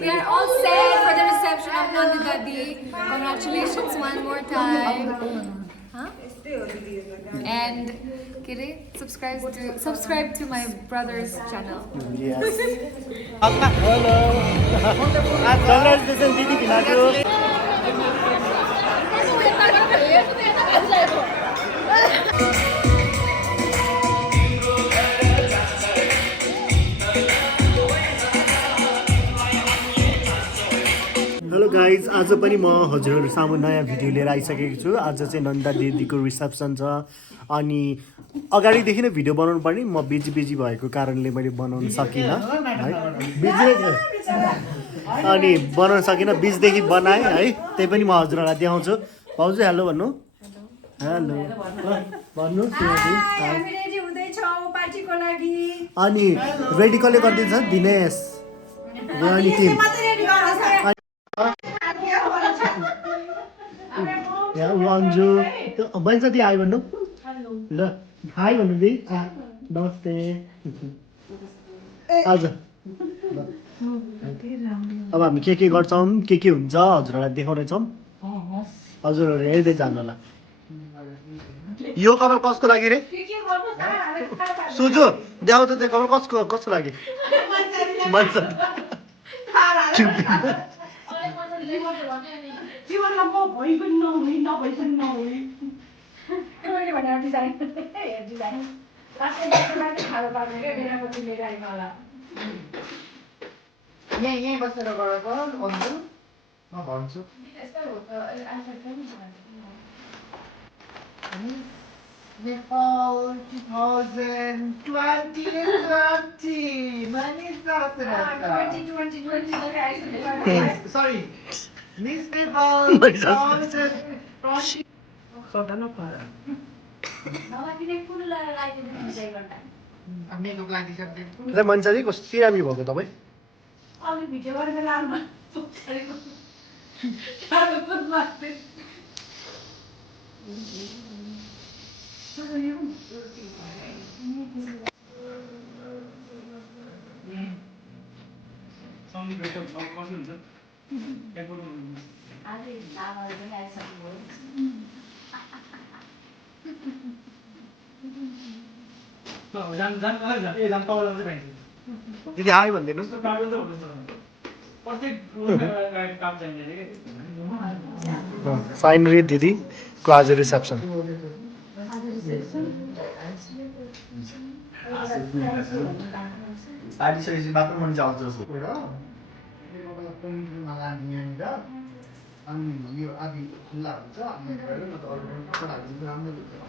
We are all set for the reception of Nandi Dadi. Congratulations one more time. Huh? And Kiri, subscribe to my brother's channel. Yes. Hello. Congratulations, Didi Pinatu. Hello guys, आज पनि म हजुरहरू सामु नयाँ video लिएर आइसकेको छु। आज चाहिँ नन्दा दिदीको रिसेप्सन छ अनि अगाडिदेखि नै भिडियो बनाउनु पर्ने, म बिजी भएको कारणले मैले बनाउन सकिनँ है। अनि बनाउन सकिनँ, बिचदेखि बनाएँ है। त्यही पनि म हजुरहरूलाई देखाउँछु। भाउजू हेलो भन्नु। हेलो भन्नु। अनि रेडी कसले गरिदिन्छ? दिनेश अनि टिम। अन्जु बहिनी साथी आयो भन्नु ल। हाई भन्नु दि। नमस्ते। हजुर अब हामी के गर्छौँ, के हुन्छ हजुरहरूलाई देखाउनेछौँ। हजुरहरू हेर्दै जानु होला। यो कभर कसको लागि रे? सुजु देखाउ त, त्यो कभर कसको लागि? जीवनमा म भइ पनि नहुने, नभइ पनि नहुने। मैले भनेर डिजाइन डिजाइन लास्टमा खालो पार्ने क्या मेरा पछि लिएर आएको होला। यहीँ बसेर गरेको अन्जु म भन्छु। यस्तो हो त आन्सर पनि छ। Nepal 2020. Many sorry. Miss Nepal 2020. Soda no para. Makeup लागिसक्यो। मान्छे कस्तो सिरामी भएको तपाईँ? अलि भिडियो गरेर लानु दिदी आयो भनिदिनु। फाइनली दिदीको आज रिसेप्सन। अनि यो आदि खुल्ला हुन्छ अनि न त अरू राम्रो हुन्छ।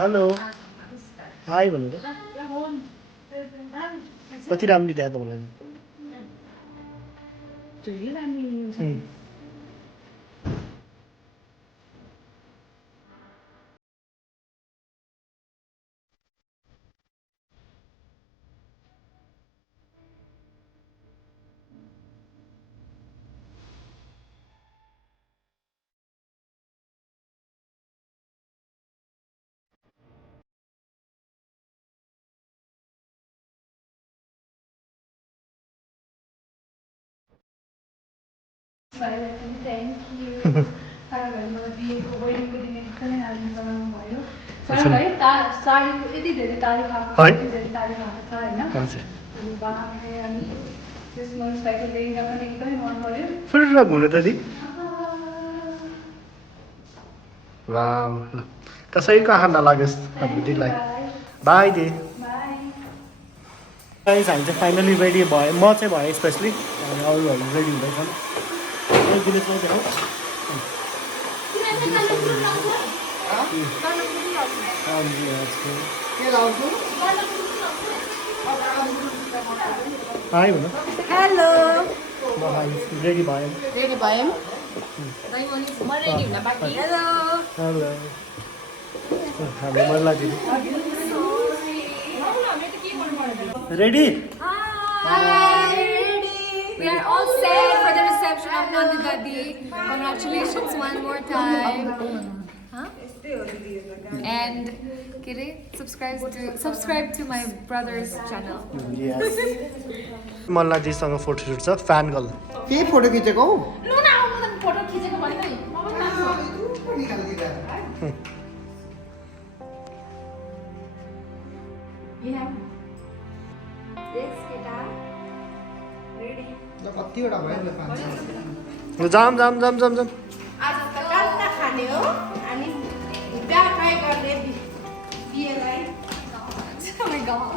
हेलो हाई भन्नु त। कति राम्रो देखा तपाईँलाई? Thank you. साडीको यति धेरै तारिफ आएको छ होइन। त्यसमा उसको लेहेङ्गा पनि एकदमै मन पर्यो। फुर्र घुम्नु त दि कसैको आँखा नलागोस् हाम्रो दिदीलाई। By the. हामी चाहिँ फाइनली रेडी भयो, म चाहिँ भएँ स्पेसली। अनि अरूहरू रेडी हुँदैछन्। हाई भन्नु। Hello. रेडी भयौँ। Ready भयौँ? म रेडी हुन बाँकी। Hello. हेलो हामी मलाई दिदी ready? Hi. We are all set for the reception of Nandi Daddy. Congratulations one more time. Huh? And Kiri, subscribe to my brother's channel. Yes. मल्लाजीसँग photoshoot छ फ्यान गर्ल के photo खिचेको हौ लु न आउनु त फोटो खिचेको भने नि म पनि लाग्छु कतिवटा भयो नि जाम जाम जाम जाम जाम आज त कान्ता खाने हो अनि बिहा ट्राई गर्ने बिहेलाई Oh my god.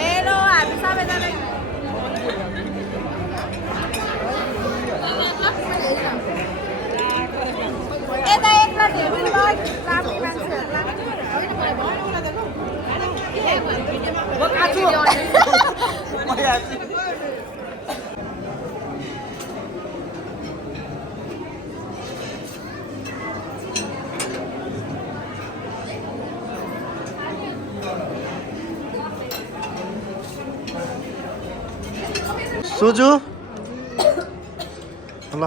हेलो हामी सबैजना यता एक प्लेट हेर्नु राम्रो सुजु ल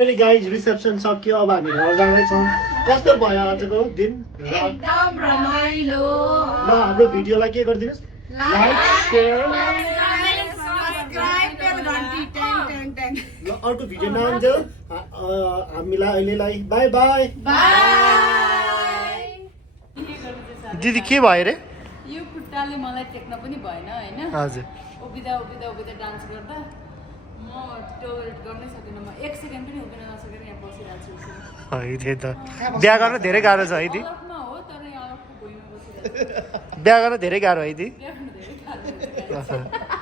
अहिले गाइज रिसेप्सन सक्यो अब हामी घर जाँदैछौँ कस्तो भयो आजको दिन एकदम रमाइलो ल हाम्रो भिडियोलाई के गरिदिनुहोस् लाइक सेयर ल अर्को भिडियो नआउँथ्यो हामीलाई अहिलेलाई बाई बाई दिदी के भयो रे यो खुट्टाले मलाई टेक्न पनि भएन हैन हजुर उभिँदा डान्स गर्दा म टोलरेट गर्नै सकिनँ म 1 सेकेन्ड पनि उभिन नसकेर यहाँ बसिरहेको छु है त्यही त बिहा गर्न धेरै गाह्रो छ है दी अलगमा हो तर यहाँ अलगको भुइँमा बसिरहेको छु बिहा गर्न धेरै गाह्रो है दी बिहा गर्नु धेरै गाह्रो हुन्छ।